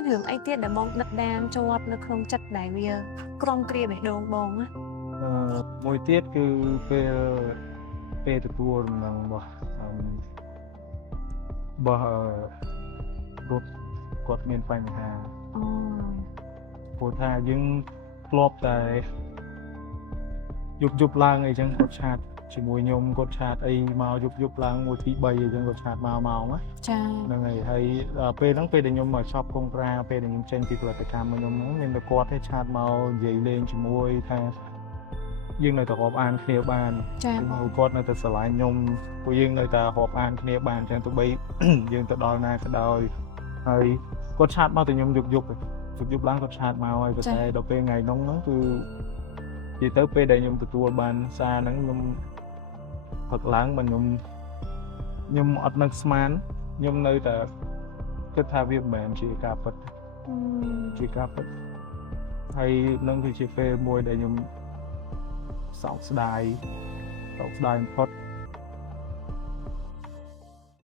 មានរឿងអីទៀតដែលបងដឹកដាងជាប់នៅក្នុងចិត្តដែលវាក្រំគ្រាបេះដូងបងណា មួយទៀតគឺពេលទទួលដំណឹងរបស់រត់គាត់មានបញ្ហា អូ ព្រោះថាយើងធ្លាប់តែយប់ឡើងអីចឹងគាត់ឆាតជាមួយខ្ញុំគាត់ឆាតអីមកយប់ឡើង1 2 3អីចឹងគាត់ឆាតមកណា ចា ហ្នឹងហើយពេលហ្នឹងពេលដែលខ្ញុំមកឈប់កុងត្រាពេលដែលខ្ញុំចេញពីផលិតកម្មខ្ញុំហ្នឹងមានតែគាត់ទេឆាតមកនិយាយលេងជាមួយថាយើងនៅតែរាប់អានគ្នាបាន ចា មកគាត់នៅតែស្រឡាញ់ខ្ញុំពួកយើងនៅតែរាប់អានគ្នាបានអញ្ចឹងទោះបី យើងទៅដល់ណាក៏ដោយហើយគាត់ឆាតមកទៅខ្ញុំយប់ឡើងគាត់ឆាតមកហើយប៉ុន្តែដល់ពេលថ្ងៃហ្នឹងគឺនិយាយទៅពេលដែលខ្ញុំទទួលបានសារហ្នឹងខ្ញុំផឹកឡើងបើខ្ញុំអត់នឹកស្មានខ្ញុំនៅតែគិតថាវាមិនមែនជាការពិតជាការពិតហើយនឹងគឺជាពេលមួយដែលខ្ញុំសោកស្ដាយបំផុត